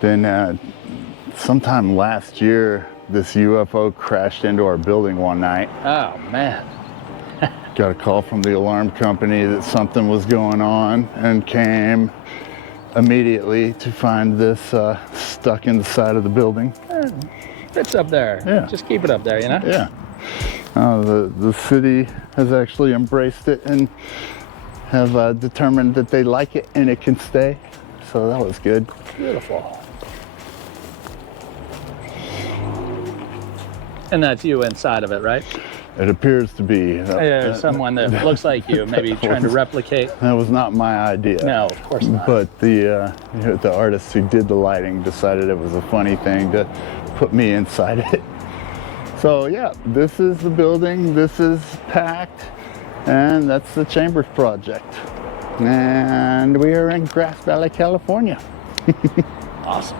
Then sometime last year, this UFO crashed into our building one night. Oh, man. Got a call from the alarm company that something was going on and came immediately to find this stuck in the side of the building. Fits up there. Yeah. Just keep it up there, you know? Yeah. The city has actually embraced it and have determined that they like it and it can stay. So that was good. Beautiful. And that's you inside of it, right? It appears to be. Yeah, someone that looks like you, maybe trying to replicate. That was not my idea. No, of course not. But the artists who did the lighting decided it was a funny thing to put me inside it. So yeah, this is the building, this is packed, and that's the Chambers project. And we are in Grass Valley, California. Awesome.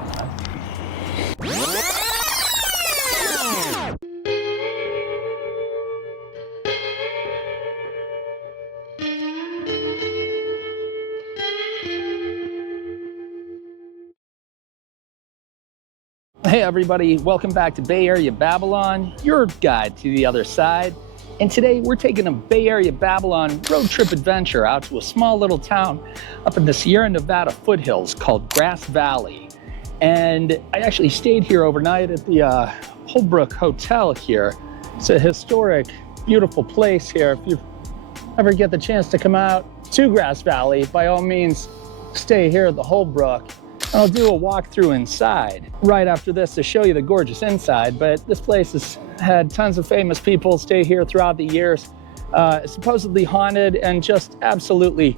Hey everybody, welcome back to Bay Area Babylon, your guide to the other side. And today we're taking a Bay Area Babylon road trip adventure out to a small little town up in the Sierra Nevada foothills called Grass Valley. And I actually stayed here overnight at the Holbrook Hotel here. It's a historic, beautiful place here. If you ever get the chance to come out to Grass Valley, by all means, stay here at the Holbrook. I'll do a walkthrough inside right after this to show you the gorgeous inside, but this place has had tons of famous people stay here throughout the years. It's supposedly haunted and just absolutely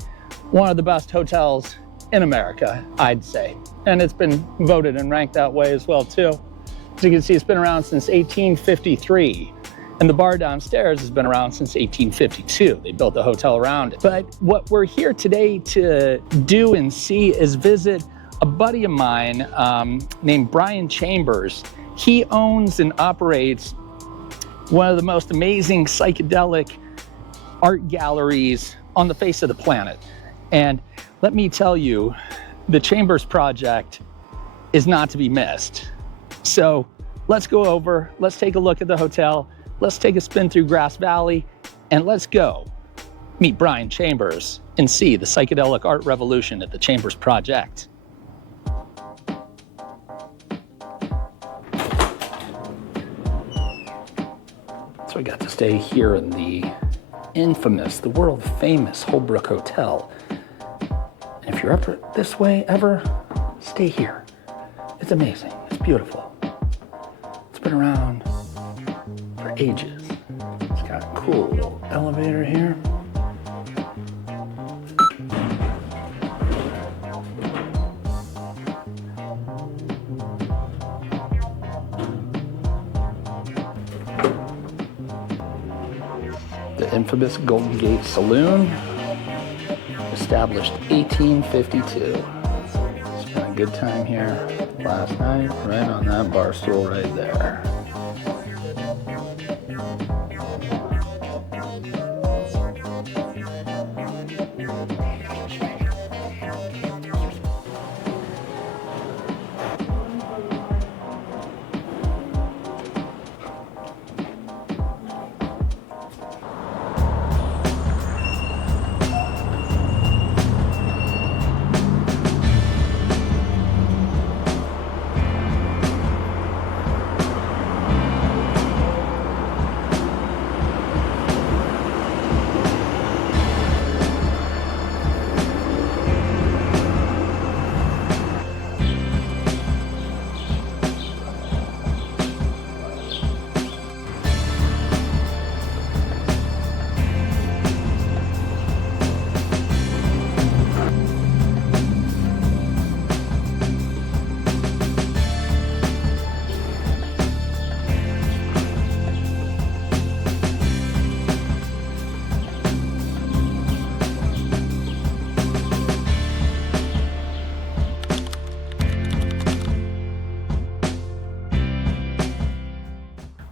one of the best hotels in America, I'd say. And it's been voted and ranked that way as well, too. As you can see, it's been around since 1853. And the bar downstairs has been around since 1852. They built the hotel around it. But what we're here today to do and see is visit a buddy of mine named Brian Chambers. He owns and operates one of the most amazing psychedelic art galleries on the face of the planet. And let me tell you, the Chambers project is not to be missed. So let's go over, let's take a look at the hotel, let's take a spin through Grass Valley, and let's go meet Brian Chambers and see the psychedelic art revolution at the Chambers project. So I got to stay here in the infamous, the world famous Holbrook Hotel. And if you're ever this way ever, stay here. It's amazing, it's beautiful. It's been around for ages. It's got a cool little elevator here. The infamous Golden Gate Saloon, established 1852. Spent a good time here last night, right on that bar stool right there.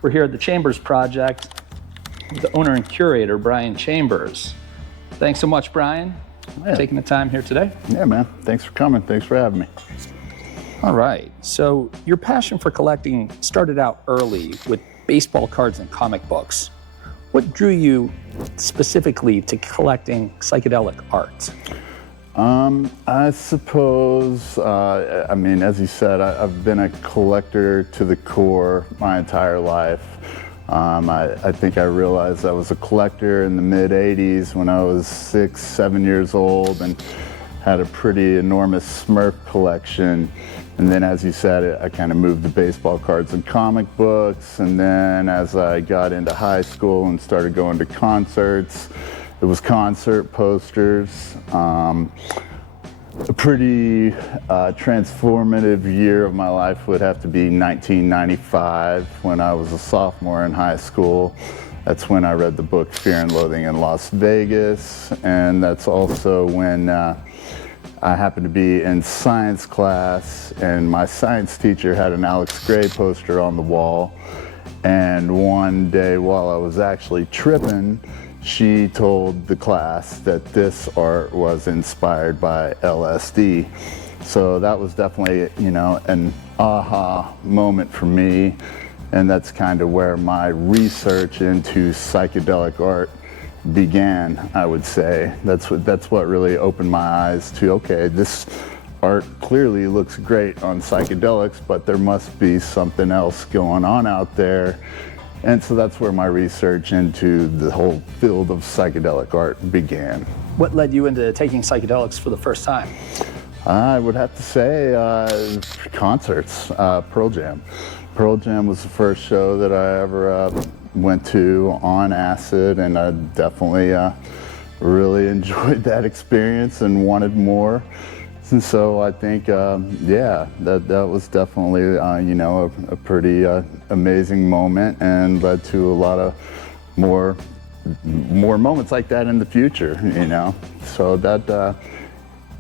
We're here at the Chambers Project with the owner and curator, Brian Chambers. Thanks so much, Brian, for taking the time here today. Yeah, man. Thanks for coming. Thanks for having me. All right, so your passion for collecting started out early with baseball cards and comic books. What drew you specifically to collecting psychedelic art? I suppose, I mean, as you said, I've been a collector to the core my entire life. I think I realized I was a collector in the mid-'80s when I was 6, 7 years old and had a pretty enormous Smurf collection. And then, as you said, I kind of moved to baseball cards and comic books. And then as I got into high school and started going to concerts, it was concert posters. A pretty transformative year of my life would have to be 1995, when I was a sophomore in high school. That's when I read the book Fear and Loathing in Las Vegas, and that's also when I happened to be in science class, and my science teacher had an Alex Gray poster on the wall. And one day while I was actually tripping, she told the class that this art was inspired by LSD. So that was definitely, you know, an aha moment for me. And that's kind of where my research into psychedelic art began, I would say. That's what really opened my eyes to, okay, this art clearly looks great on psychedelics, but there must be something else going on out there. And so that's where my research into the whole field of psychedelic art began. What led you into taking psychedelics for the first time? I would have to say concerts, Pearl Jam. Pearl Jam was the first show that I ever went to on acid, and I definitely really enjoyed that experience and wanted more. And so I think, yeah, that was definitely, you know, a pretty amazing moment, and led to a lot of more moments like that in the future, you know. So that,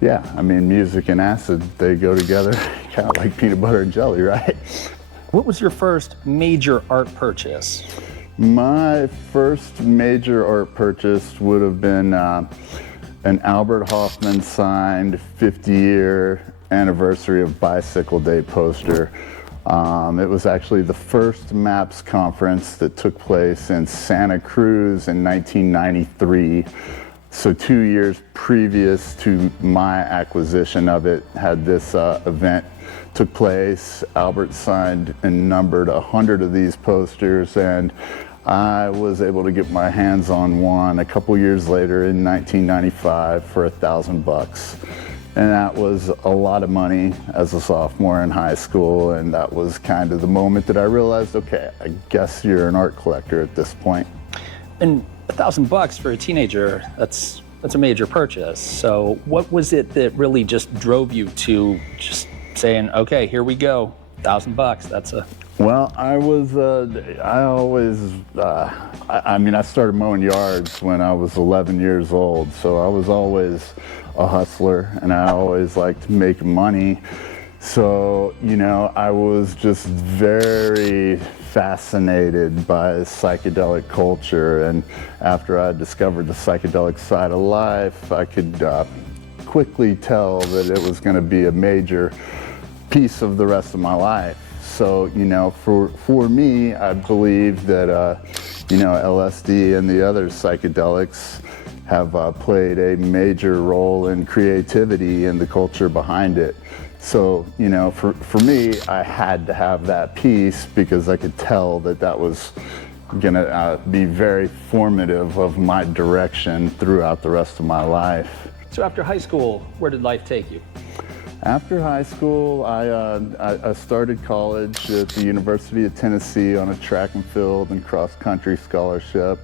yeah, I mean, music and acid, they go together kind of like peanut butter and jelly, right? What was your first major art purchase? My first major art purchase would have been an Albert Hoffman signed 50-year anniversary of Bicycle Day poster. It was actually the first MAPS conference that took place in Santa Cruz in 1993. So 2 years previous to my acquisition of it, had this event took place. Albert signed and numbered 100 of these posters, and I was able to get my hands on one a couple years later in 1995 for $1,000. And that was a lot of money as a sophomore in high school, and that was kind of the moment that I realized, okay, I guess you're an art collector at this point. And $1,000 for a teenager, that's a major purchase. So what was it that really just drove you to just saying, okay, here we go, $1,000, that's a... Well, I mean, I started mowing yards when I was 11 years old, so I was always a hustler, and I always liked making money. So, you know, I was just very fascinated by psychedelic culture, and after I discovered the psychedelic side of life, I could quickly tell that it was going to be a major piece of the rest of my life. So, you know, for me, I believe that, you know, LSD and the other psychedelics have played a major role in creativity and the culture behind it. So, you know, for me, I had to have that piece because I could tell that that was gonna be very formative of my direction throughout the rest of my life. So after high school, where did life take you? After high school, I started college at the University of Tennessee on a track and field and cross-country scholarship.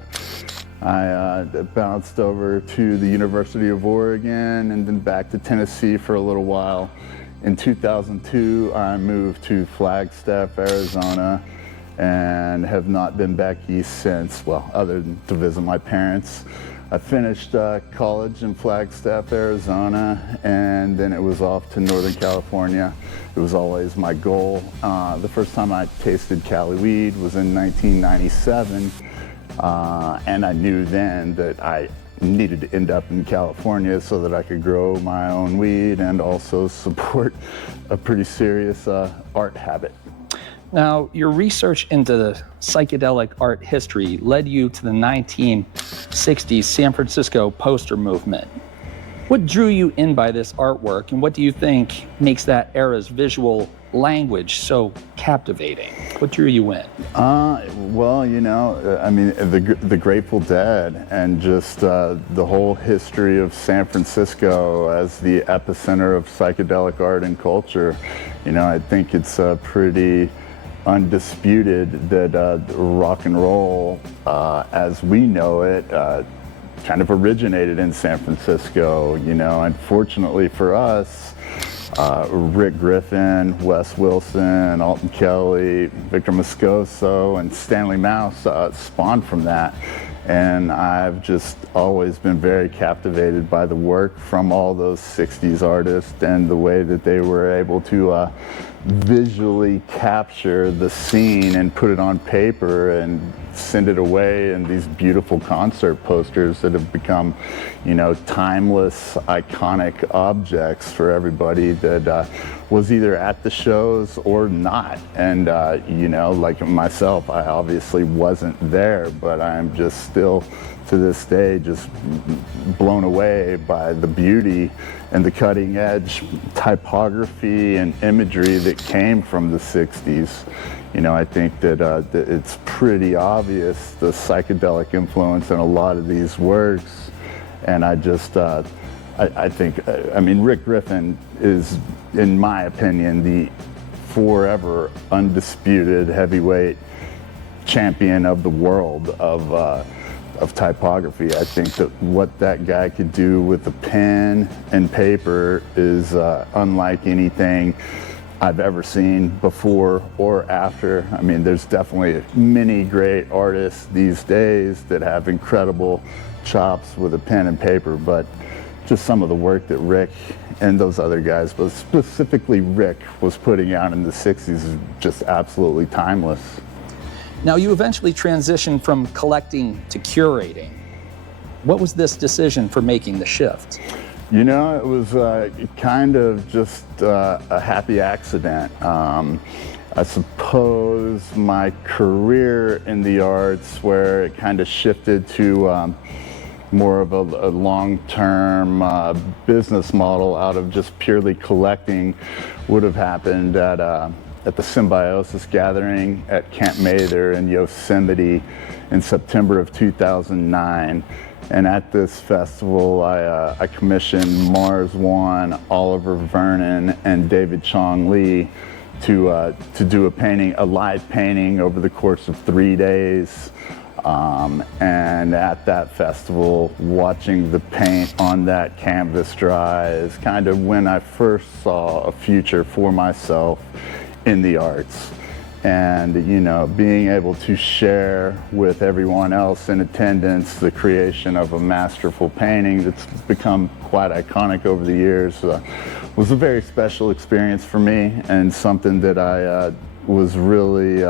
I bounced over to the University of Oregon and then back to Tennessee for a little while. In 2002, I moved to Flagstaff, Arizona, and have not been back east since, well, other than to visit my parents. I finished college in Flagstaff, Arizona, and then it was off to Northern California. It was always my goal. The first time I tasted Cali weed was in 1997, and I knew then that I needed to end up in California so that I could grow my own weed and also support a pretty serious art habit. Now, your research into the psychedelic art history led you to the 1960s San Francisco poster movement. What drew you in by this artwork, and what do you think makes that era's visual language so captivating? What drew you in? Well, you know, I mean, the Grateful Dead and just the whole history of San Francisco as the epicenter of psychedelic art and culture. You know, I think it's pretty undisputed that rock and roll, as we know it, kind of originated in San Francisco. You know, unfortunately for us, Rick Griffin, Wes Wilson, Alton Kelly, Victor Moscoso, and Stanley Mouse spawned from that. And I've just always been very captivated by the work from all those 60s artists and the way that they were able to visually capture the scene and put it on paper and send it away in these beautiful concert posters that have become, you know, timeless, iconic objects for everybody that was either at the shows or not. And, you know, like myself, I obviously wasn't there, but I'm just still, to this day, just blown away by the beauty and the cutting edge typography and imagery that came from the 60s. You know, I think that it's pretty obvious the psychedelic influence in a lot of these works. And I just, I think, I mean, Rick Griffin is, in my opinion, the forever undisputed heavyweight champion of the world of typography. I think that what that guy could do with a pen and paper is unlike anything I've ever seen before or after. I mean, there's definitely many great artists these days that have incredible chops with a pen and paper, but just some of the work that Rick and those other guys, but specifically Rick, was putting out in the 60s is just absolutely timeless. Now, you eventually transitioned from collecting to curating. What was this decision for making the shift? You know, it was kind of just a happy accident. I suppose my career in the arts, where it kind of shifted to more of a long-term business model out of just purely collecting, would have happened at the Symbiosis gathering at Camp Mather in Yosemite in September of 2009. And at this festival, I commissioned Mars One, Oliver Vernon, and David Chong Lee to do a painting, a live painting over the course of 3 days. And at that festival, watching the paint on that canvas dry is kind of when I first saw a future for myself in the arts. And, you know, being able to share with everyone else in attendance the creation of a masterful painting that's become quite iconic over the years was a very special experience for me, and something that I was really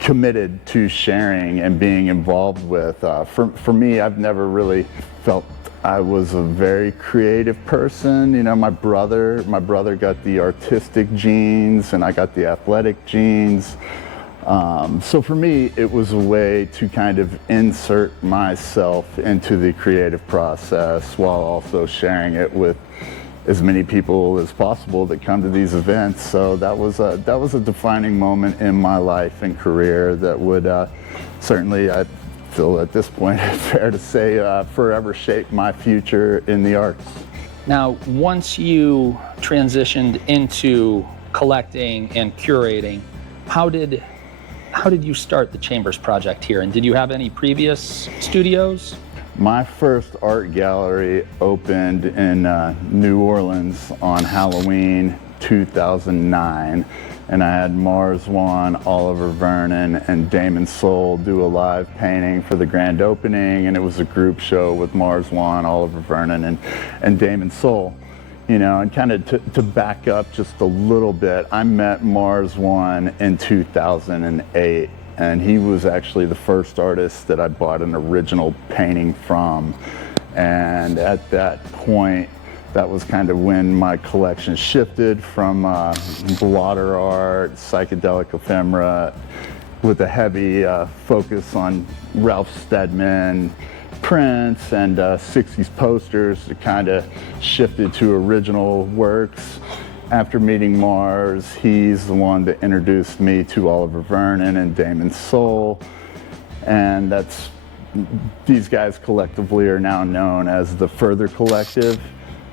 committed to sharing and being involved with. For me, I've never really felt I was a very creative person. You know, my brother got the artistic genes and I got the athletic genes. So for me, it was a way to kind of insert myself into the creative process while also sharing it with as many people as possible that come to these events. So that was a defining moment in my life and career that would certainly, I feel at this point, fair to say, forever shape my future in the arts. Now, once you transitioned into collecting and curating, how did you start the Chambers project here? And did you have any previous studios? My first art gallery opened in New Orleans on Halloween 2009. And I had Mars One, Oliver Vernon, and Damon Soul do a live painting for the grand opening, and it was a group show with Mars One, Oliver Vernon, and Damon Soul. You know, and kind of to back up just a little bit, I met Mars One in 2008 and he was actually the first artist that I bought an original painting from. And at that point, that was kind of when my collection shifted from blotter art, psychedelic ephemera, with a heavy focus on Ralph Steadman prints and 60s posters. It kind of shifted to original works. After meeting Mars, he's the one that introduced me to Oliver Vernon and Damon Soul, and these guys collectively are now known as the Further Collective.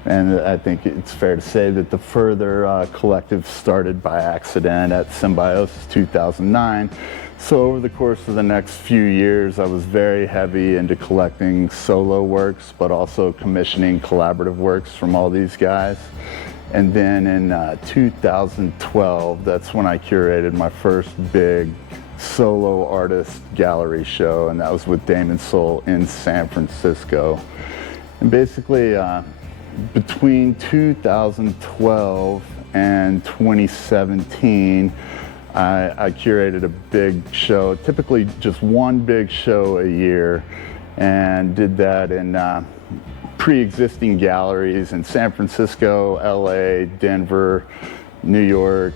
And I think it's fair to say that the Further Collective started by accident at Symbiosis 2009. So over the course of the next few years, I was very heavy into collecting solo works, but also commissioning collaborative works from all these guys. And then in 2012, that's when I curated my first big solo artist gallery show, and that was with Damon Soul in San Francisco. And basically, between 2012 and 2017, I curated a big show, typically just one big show a year, and did that in pre-existing galleries in San Francisco, LA, Denver, New York,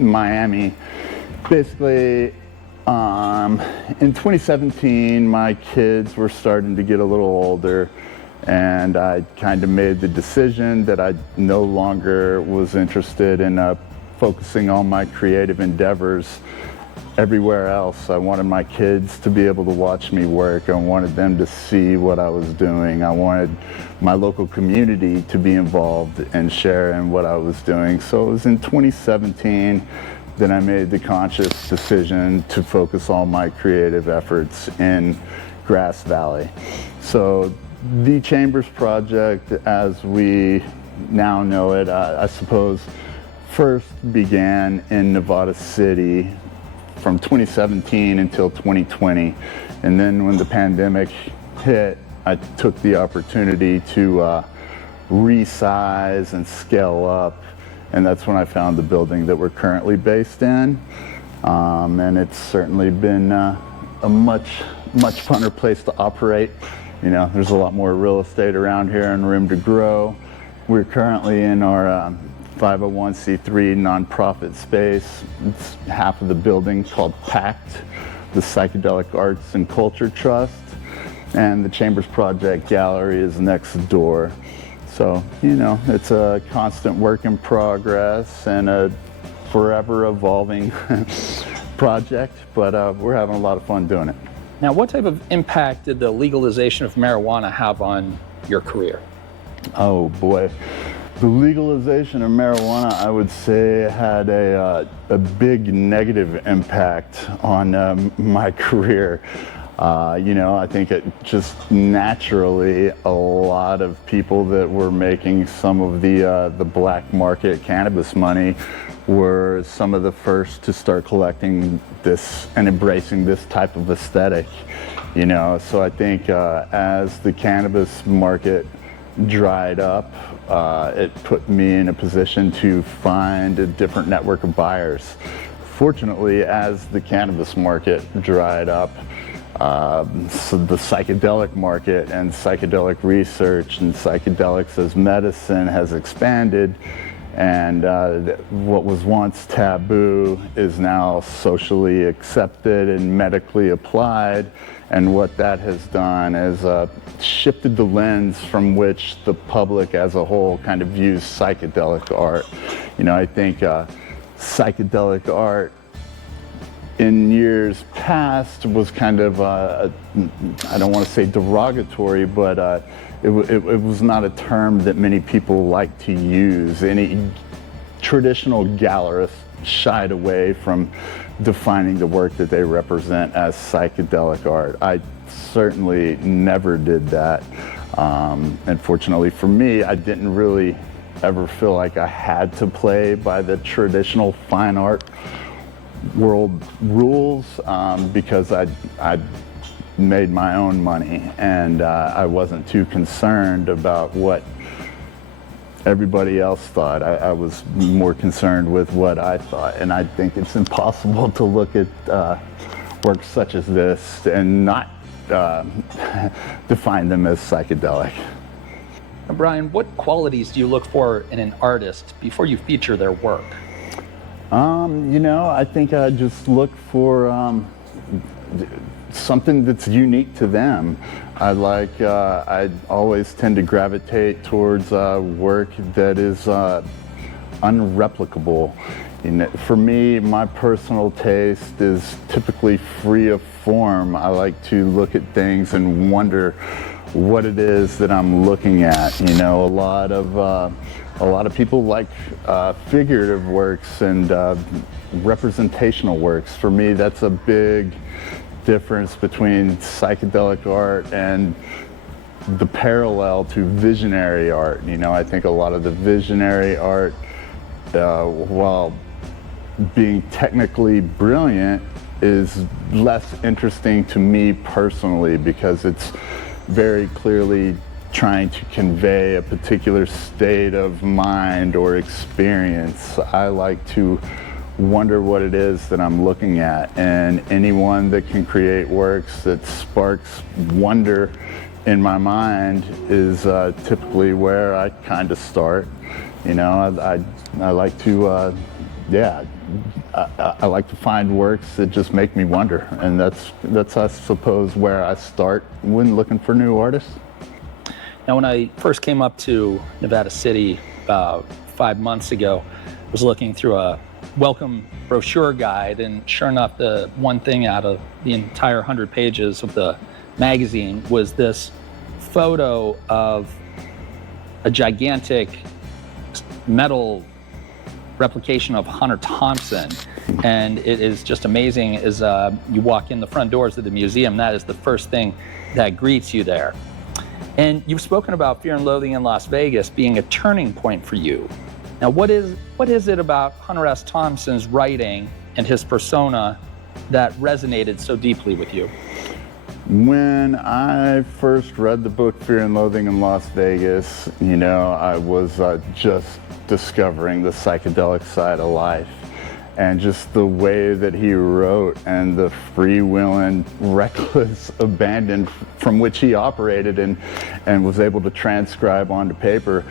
Miami. Basically, in 2017, my kids were starting to get a little older, and I kind of made the decision that I no longer was interested in focusing on my creative endeavors everywhere else. I wanted my kids to be able to watch me work. I wanted them to see what I was doing. I wanted my local community to be involved and share in what I was doing. So it was in 2017 that I made the conscious decision to focus all my creative efforts in Grass Valley. So the Chambers Project, as we now know it, I suppose, first began in Nevada City from 2017 until 2020. And then when the pandemic hit, I took the opportunity to resize and scale up. And that's when I found the building that we're currently based in. And it's certainly been a much funner place to operate. You know, there's a lot more real estate around here and room to grow. We're currently in our 501c3 nonprofit space. It's half of the building called PACT, the Psychedelic Arts and Culture Trust, and the Chambers Project Gallery is next door. So, you know, it's a constant work in progress and a forever evolving project, but we're having a lot of fun doing it. Now, what type of impact did the legalization of marijuana have on your career? Oh boy. The legalization of marijuana, I would say, had a big negative impact on my career. You know, I think it just naturally, a lot of people that were making some of the black market cannabis money were some of the first to start collecting this and embracing this type of aesthetic. You know, so I think as the cannabis market dried up, it put me in a position to find a different network of buyers. Fortunately, as the cannabis market dried up, so the psychedelic market and psychedelic research and psychedelics as medicine has expanded, and what was once taboo is now socially accepted and medically applied. And what that has done is shifted the lens from which the public as a whole kind of views psychedelic art. You know, I think psychedelic art in years past was kind of, I don't want to say derogatory, but it was not a term that many people like to use. Any traditional gallerist shied away from defining the work that they represent as psychedelic art. I certainly never did that. And fortunately for me, I didn't really ever feel like I had to play by the traditional fine art world rules, because I made my own money, and I wasn't too concerned about what everybody else thought. I was more concerned with what I thought, and I think it's impossible to look at works such as this and not define them as psychedelic. Now, Brian, what qualities do you look for in an artist before you feature their work? I think I just look for something that's unique to them. I always tend to gravitate towards work that is unreplicable. For me, my personal taste is typically free of form. I like to look at things and wonder what it is that I'm looking at. A lot of people like figurative works and representational works. For me, that's a big difference between psychedelic art and the parallel to visionary art. I think a lot of the visionary art, while being technically brilliant, is less interesting to me personally because it's very clearly trying to convey a particular state of mind or experience. I like to wonder what it is that I'm looking at, and anyone that can create works that sparks wonder in my mind is typically where I kind of start. I like to I like to find works that just make me wonder, and that's I suppose where I start when looking for new artists. Now, when I first came up to Nevada City about 5 months ago, I was looking through a welcome brochure guide, and sure enough, the one thing out of the entire 100 pages of the magazine was this photo of a gigantic metal replication of Hunter Thompson. And it is just amazing as you walk in the front doors of the museum, that is the first thing that greets you there. And you've spoken about Fear and Loathing in Las Vegas being a turning point for you. Now, what is it about Hunter S. Thompson's writing and his persona that resonated so deeply with you? When I first read the book Fear and Loathing in Las Vegas, I was just discovering the psychedelic side of life, and just the way that he wrote and the freewheeling, reckless abandon from which he operated and was able to transcribe onto paper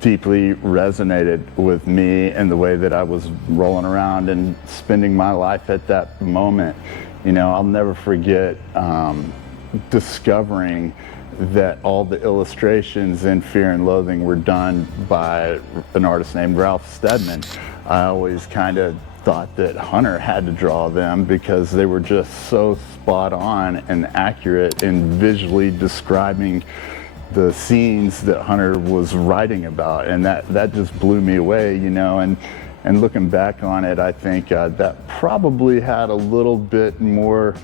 deeply resonated with me and the way that I was rolling around and spending my life at that moment. I'll never forget discovering that all the illustrations in Fear and Loathing were done by an artist named Ralph Steadman. I always kind of thought that Hunter had to draw them because they were just so spot on and accurate in visually describing the scenes that Hunter was writing about, and that just blew me away, and looking back on it, I think that probably had a little bit more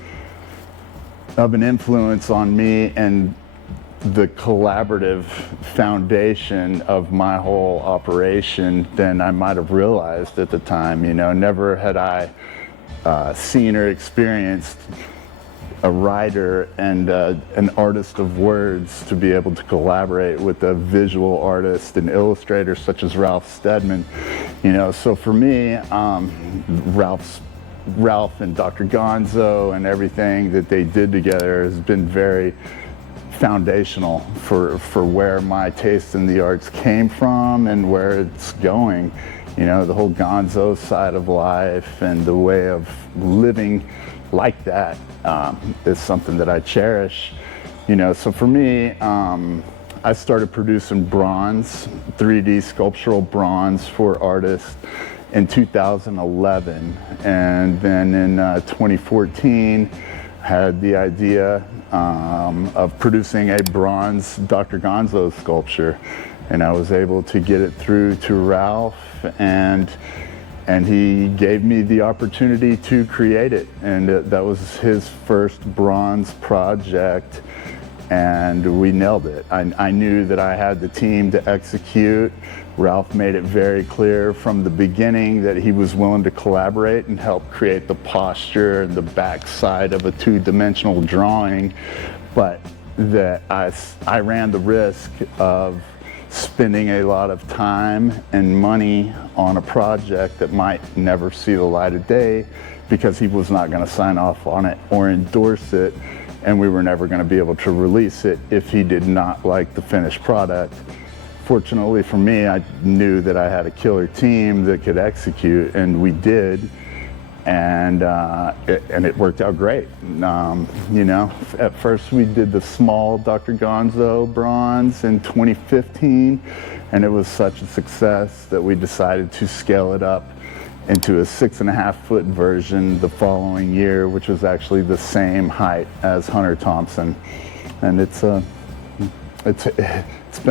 of an influence on me and the collaborative foundation of my whole operation than I might have realized at the time. Never had I seen or experienced a writer and an artist of words to be able to collaborate with a visual artist and illustrator such as Ralph Steadman. So for me, Ralph and Dr. Gonzo and everything that they did together has been very foundational for where my taste in the arts came from and where it's going. The whole Gonzo side of life and the way of living like that is something that I cherish. So for me, I started producing bronze, 3D sculptural bronze for artists in 2011, and then in 2014 had the idea of producing a bronze Dr. Gonzo sculpture, and I was able to get it through to Ralph, and he gave me the opportunity to create it, and that was his first bronze project, and we nailed it. I knew that I had the team to execute. Ralph made it very clear from the beginning that he was willing to collaborate and help create the posture and the backside of a two-dimensional drawing, but that I ran the risk of spending a lot of time and money on a project that might never see the light of day because he was not going to sign off on it or endorse it, and we were never going to be able to release it if he did not like the finished product. Fortunately for me, I knew that I had a killer team that could execute, and we did. And it worked out great. At first we did the small Dr. Gonzo bronze in 2015, and it was such a success that we decided to scale it up into a 6.5-foot version the following year, which was actually the same height as Hunter Thompson. And it's been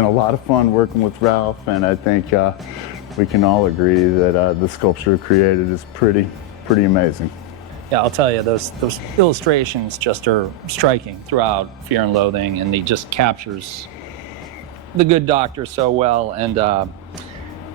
a lot of fun working with Ralph, and I think we can all agree that the sculpture created is pretty amazing. Yeah, I'll tell you, those illustrations just are striking throughout Fear and Loathing, and he just captures the good doctor so well. And I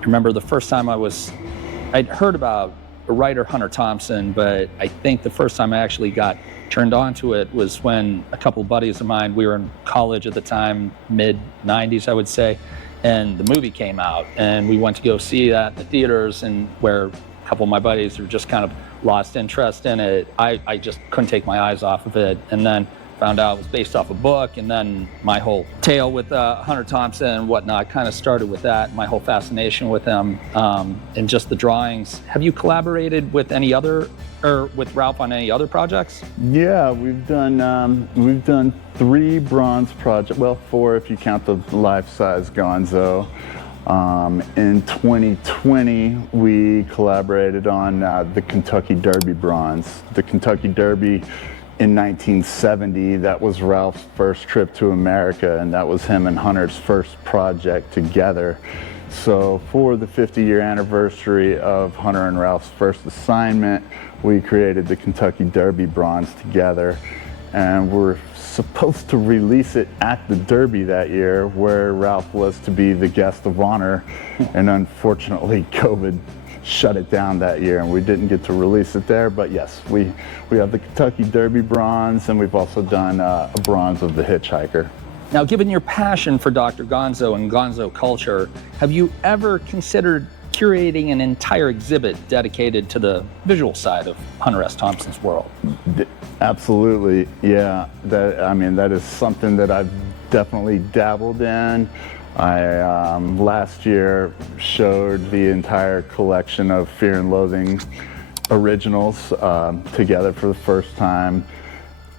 remember the first time I'd heard about a writer, Hunter Thompson, but I think the first time I actually got turned on to it was when a couple buddies of mine, we were in college at the time, mid-90s, I would say, and the movie came out, and we went to go see that in the theaters, and where a couple of my buddies were just kind of lost interest in it. I just couldn't take my eyes off of it, and then found out it was based off a book, and then my whole tale with Hunter Thompson and whatnot kind of started with that, my whole fascination with him, and just the drawings. Have you collaborated with with Ralph on any other projects? Yeah, we've done 3 bronze projects, well, 4 if you count the life-size Gonzo. In 2020, we collaborated on the Kentucky Derby bronze. The Kentucky Derby in 1970, that was Ralph's first trip to America, and that was him and Hunter's first project together. So for the 50-year anniversary of Hunter and Ralph's first assignment, we created the Kentucky Derby bronze together, and we're supposed to release it at the Derby that year, where Ralph was to be the guest of honor, and unfortunately COVID shut it down that year, and we didn't get to release it there. But yes, we have the Kentucky Derby bronze, and we've also done a bronze of the Hitchhiker. Now, given your passion for Dr. Gonzo and gonzo culture, have you ever considered curating an entire exhibit dedicated to the visual side of Hunter S. Thompson's world? Absolutely, yeah. That is something that I've definitely dabbled in. I last year showed the entire collection of Fear and Loathing originals together for the first time,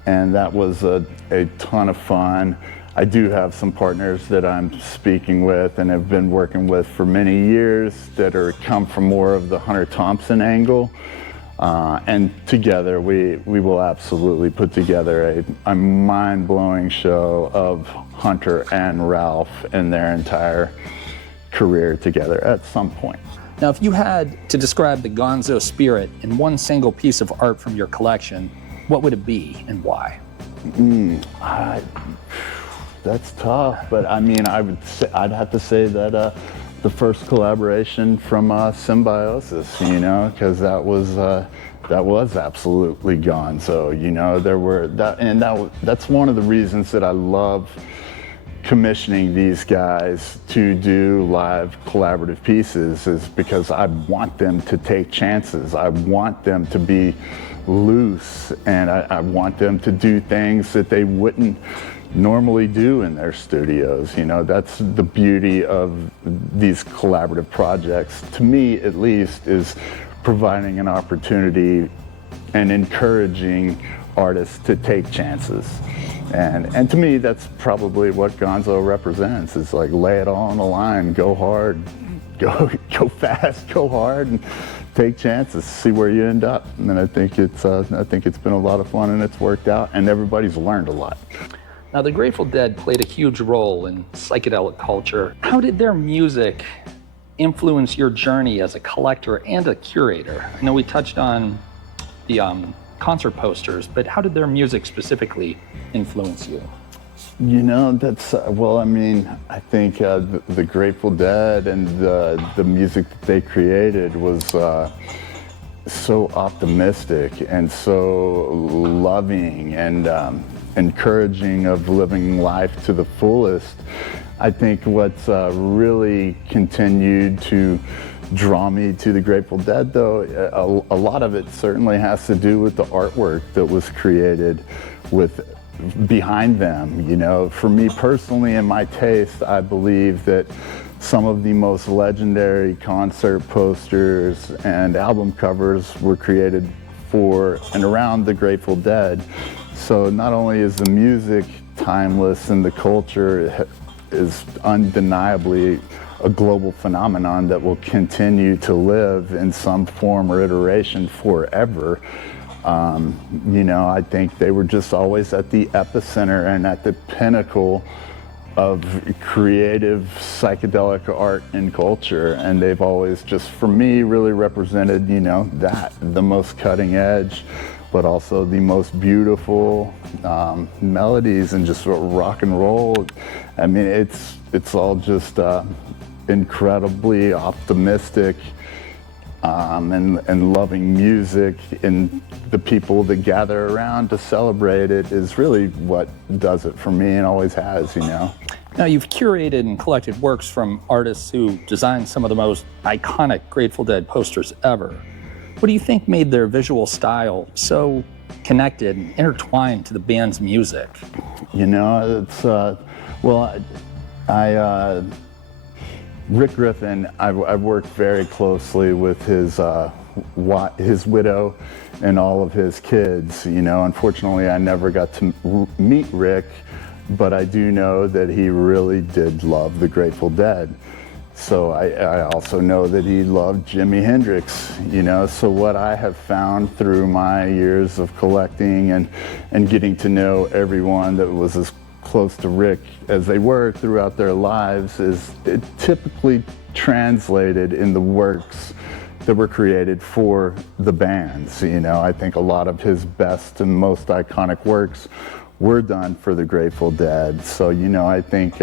and that was a ton of fun. I do have some partners that I'm speaking with and have been working with for many years that come from more of the Hunter Thompson angle. And together we will absolutely put together a mind-blowing show of Hunter and Ralph and their entire career together at some point. Now, if you had to describe the gonzo spirit in one single piece of art from your collection, what would it be and why? That's tough, but I'd have to say that the first collaboration from Symbiosis, because that was absolutely gonzo. That's one of the reasons that I love commissioning these guys to do live collaborative pieces, is because I want them to take chances. I want them to be loose, and I want them to do things that they wouldn't normally do in their studios. That's the beauty of these collaborative projects, to me at least, is providing an opportunity and encouraging artists to take chances. And to me, that's probably what gonzo represents. It's like, lay it all on the line, go hard, go fast, go hard, and take chances, see where you end up. And I think it's been a lot of fun, and it's worked out, and everybody's learned a lot. Now, the Grateful Dead played a huge role in psychedelic culture. How did their music influence your journey as a collector and a curator? I know we touched on the concert posters, but how did their music specifically influence you? That's, I think the Grateful Dead and the music that they created was so optimistic and so loving, and encouraging of living life to the fullest. I think what's really continued to draw me to the Grateful Dead, though, a lot of it certainly has to do with the artwork that was created behind them. You know, for me personally, in my taste, I believe that some of the most legendary concert posters and album covers were created for and around the Grateful Dead. So not only is the music timeless and the culture is undeniably a global phenomenon that will continue to live in some form or iteration forever. You know, I think they were just always at the epicenter and at the pinnacle of creative psychedelic art and culture, and they've always just, for me, really represented, you know, the most cutting edge, but also the most beautiful melodies and just rock and roll. I mean, it's all just incredibly optimistic and loving music, and the people that gather around to celebrate it is really what does it for me and always has, you know. Now, you've curated and collected works from artists who designed some of the most iconic Grateful Dead posters ever. What do you think made their visual style so connected and intertwined to the band's music? You know, it's, Rick Griffin, I've worked very closely with his widow and all of his kids. You know, unfortunately, I never got to meet Rick, but I do know that he really did love the Grateful Dead. So I also know that he loved Jimi Hendrix, you know. So what I have found through my years of collecting and getting to know everyone that was as close to Rick as they were throughout their lives is it typically translated in the works that were created for the bands. You know, I think a lot of his best and most iconic works were done for the Grateful Dead. So, you know, I think,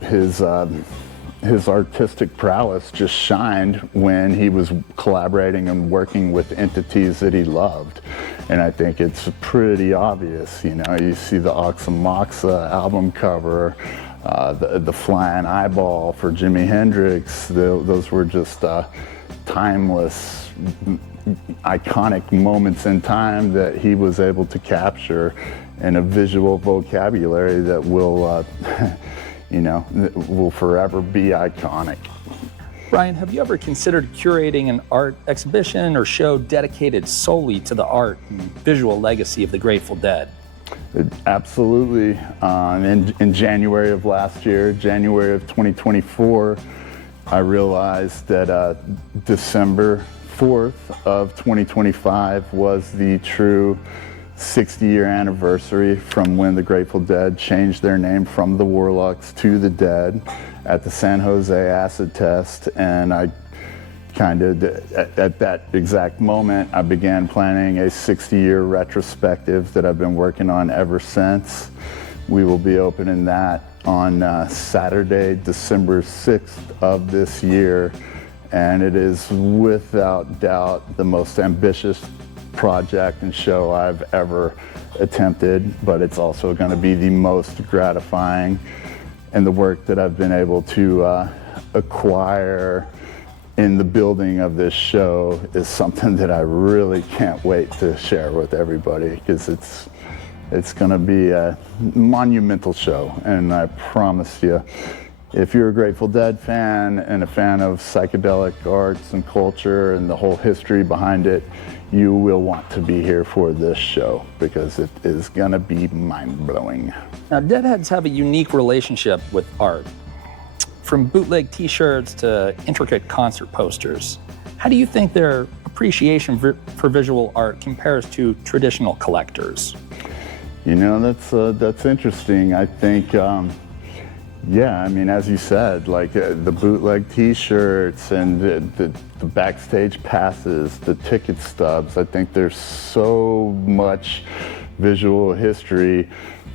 his artistic prowess just shined when he was collaborating and working with entities that he loved. And I think it's pretty obvious, you know, you see the Oxa Moxa album cover, the Flying Eyeball for Jimi Hendrix, those were just timeless, iconic moments in time that he was able to capture in a visual vocabulary that will, you know, will forever be iconic. Ryan, have you ever considered curating an art exhibition or show dedicated solely to the art and visual legacy of the Grateful Dead? Absolutely. In January of last year, January of 2024, I realized that December 4th of 2025 was the true 60-year anniversary from when the Grateful Dead changed their name from the Warlocks to the Dead at the San Jose acid test. And I kind of, at that exact moment, I began planning a 60-year retrospective that I've been working on ever since. We will be opening that on Saturday, December 6th of this year. And it is without doubt the most ambitious project and show I've ever attempted, but it's also going to be the most gratifying. And the work that I've been able to acquire in the building of this show is something that I really can't wait to share with everybody, because it's going to be a monumental show. And I promise you, if you're a Grateful Dead fan and a fan of psychedelic arts and culture and the whole history behind it, you will want to be here for this show, because it is going to be mind-blowing. Now, Deadheads have a unique relationship with art. From bootleg t-shirts to intricate concert posters, how do you think their appreciation for visual art compares to traditional collectors? You know, that's interesting. I think, yeah, I mean, as you said, like the bootleg t-shirts and the backstage passes, the ticket stubs, I think there's so much visual history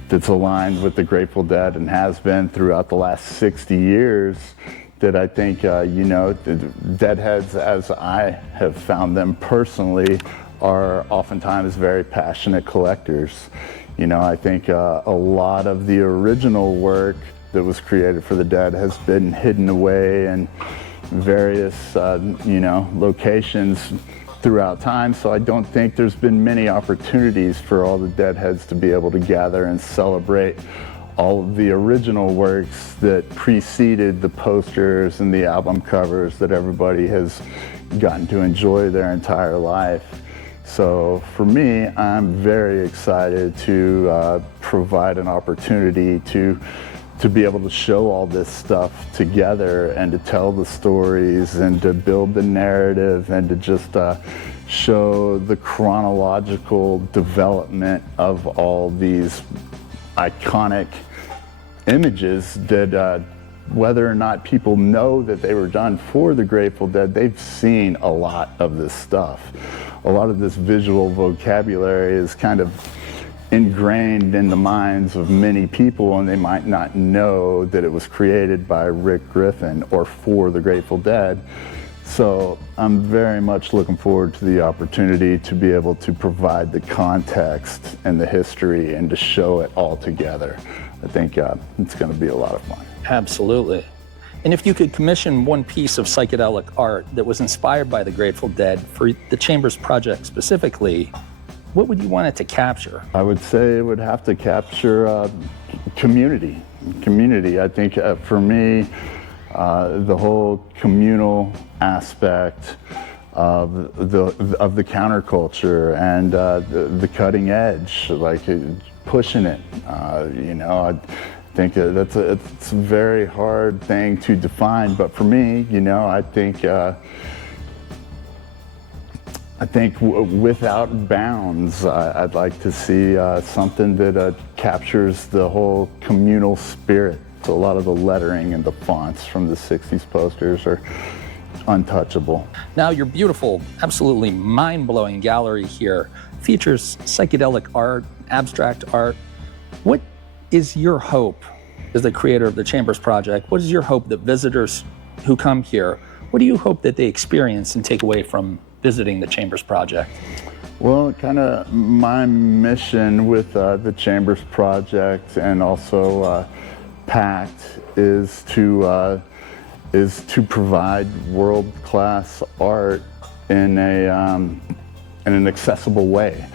that's aligned with the Grateful Dead and has been throughout the last 60 years that I think, you know, the Deadheads, as I have found them personally, are oftentimes very passionate collectors. You know, I think a lot of the original work that was created for the dead has been hidden away in various, locations throughout time. So I don't think there's been many opportunities for all the deadheads to be able to gather and celebrate all of the original works that preceded the posters and the album covers that everybody has gotten to enjoy their entire life. So for me, I'm very excited to provide an opportunity to be able to show all this stuff together and to tell the stories and to build the narrative and to just show the chronological development of all these iconic images that whether or not people know that they were done for the Grateful Dead, they've seen a lot of this stuff. A lot of this visual vocabulary is kind of ingrained in the minds of many people, and they might not know that it was created by Rick Griffin or for the Grateful Dead. So I'm very much looking forward to the opportunity to be able to provide the context and the history and to show it all together. I think it's going to be a lot of fun. Absolutely. And if you could commission one piece of psychedelic art that was inspired by the Grateful Dead for the Chambers project specifically, what would you want it to capture? I would say it would have to capture community. Community. I think for me, the whole communal aspect of the counterculture and the cutting edge, like pushing it. I think it's a very hard thing to define, but for me, I think without bounds, I'd like to see something that captures the whole communal spirit. So a lot of the lettering and the fonts from the 60s posters are untouchable. Now your beautiful, absolutely mind-blowing gallery here features psychedelic art, abstract art. What is your hope as the creator of the Chambers Project? What is your hope that visitors who come here, what do you hope that they experience and take away from visiting the Chambers Project? Well, kind of my mission with the Chambers Project and also PACT is to provide world-class art in an accessible way.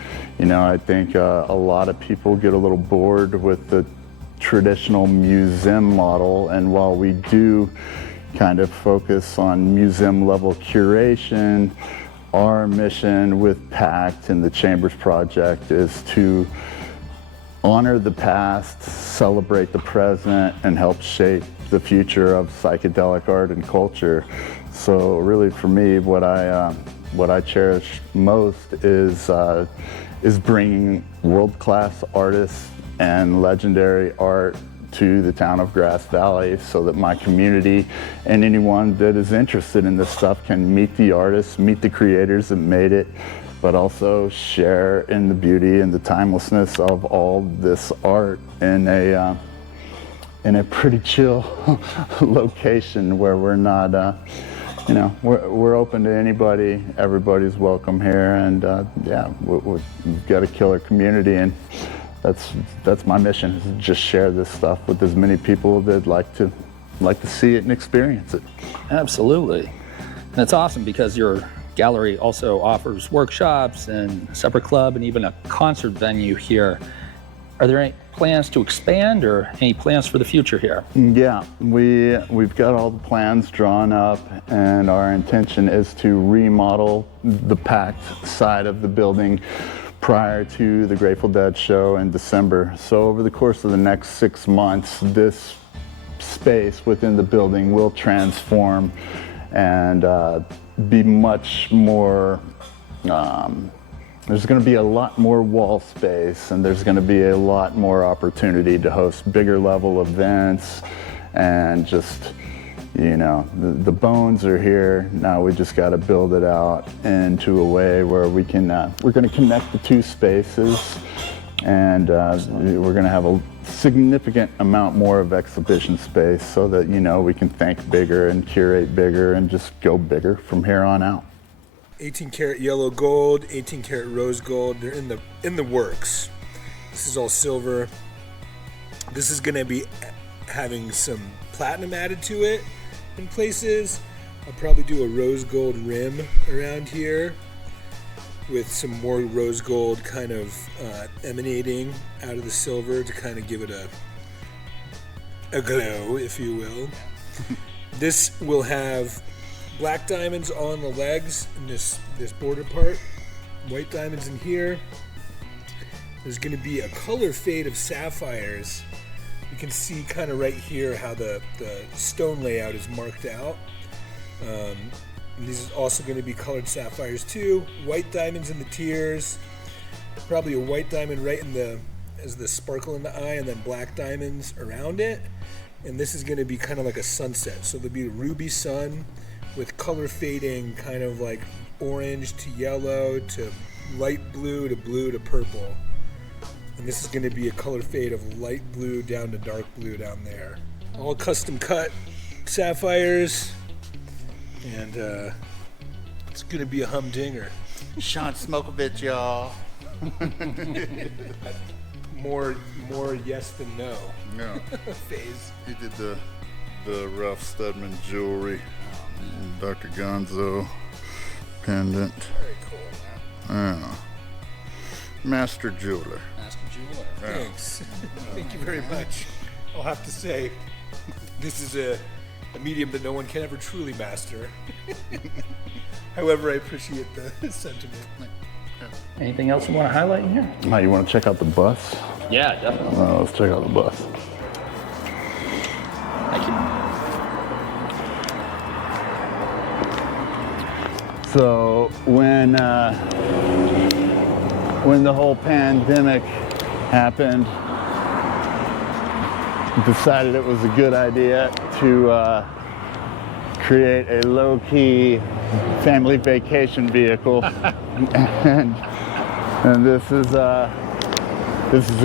I think a lot of people get a little bored with the traditional museum model, and while we do kind of focus on museum level curation, our mission with PACT and the Chambers Project is to honor the past, celebrate the present, and help shape the future of psychedelic art and culture. So really for me, what I cherish most is bringing world-class artists and legendary art to the town of Grass Valley so that my community and anyone that is interested in this stuff can meet the artists, meet the creators that made it, but also share in the beauty and the timelessness of all this art in a pretty chill location where we're not, we're open to anybody. Everybody's welcome here, and we've got a killer community, and that's my mission, is to just share this stuff with as many people that like to see it and experience it. Absolutely. And it's awesome because your gallery also offers workshops and a separate club and even a concert venue here. Are there any plans to expand or any plans for the future here? Yeah, we've got all the plans drawn up, and our intention is to remodel the PACT side of the building prior to the Grateful Dead show in December. So over the course of the next 6 months, this space within the building will transform and be much more, there's going to be a lot more wall space, and there's going to be a lot more opportunity to host bigger level events, and just, the bones are here. Now we just got to build it out into a way where we can, we're going to connect the two spaces, and we're going to have a significant amount more of exhibition space so that, we can think bigger and curate bigger and just go bigger from here on out. 18 karat yellow gold, 18 karat rose gold. They're in the works. This is all silver. This is going to be having some platinum added to it in places. I'll probably do a rose gold rim around here with some more rose gold kind of emanating out of the silver to kind of give it a glow, if you will. This will have black diamonds on the legs in this border part, white diamonds in here. There's going to be a color fade of sapphires. You can see kind of right here how the stone layout is marked out. And these are also going to be colored sapphires too. White diamonds in the tiers. Probably a white diamond right as the sparkle in the eye, and then black diamonds around it. And this is going to be kind of like a sunset. So there'll be a ruby sun with color fading kind of like orange to yellow to light blue to purple. And this is going to be a color fade of light blue down to dark blue down there. All custom cut sapphires. And it's going to be a humdinger. Sean Smokovich, y'all. More yes than no. Yeah. Phase. He did the Ralph Steadman jewelry, Dr. Gonzo pendant. Very cool, man. Yeah. Master jeweler. Master jeweler. Yeah. Thanks. Thank you very much. I'll have to say, this is a medium that no one can ever truly master. However, I appreciate the sentiment. Anything else you want to highlight in here? Oh, you want to check out the bus? Yeah, definitely. Let's check out the bus. Thank you. So when the whole pandemic happened, decided it was a good idea to create a low-key family vacation vehicle, and this is a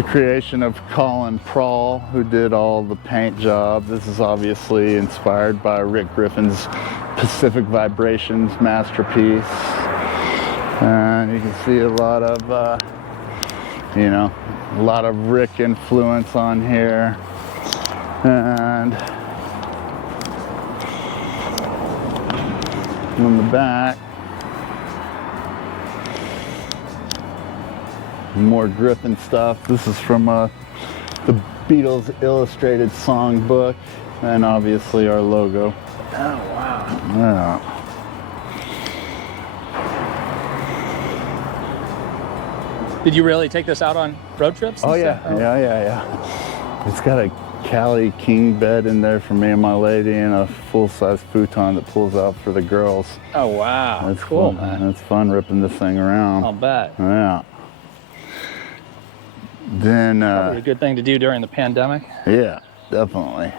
creation of Colin Prawl, who did all the paint job. This is obviously inspired by Rick Griffin's Pacific Vibrations masterpiece, and you can see a lot of Rick influence on here. And on the back, more Griffin stuff. This is from the Beatles Illustrated Songbook, and obviously our logo. Oh, wow. Yeah. Did you really take this out on road trips? Oh yeah, yeah. It's got a Cali king bed in there for me and my lady, and a full-size futon that pulls out for the girls. Oh, wow. That's cool, fun. man. That's fun ripping this thing around. I'll bet. Yeah. Then Probably a good thing to do during the pandemic. yeah, definitely.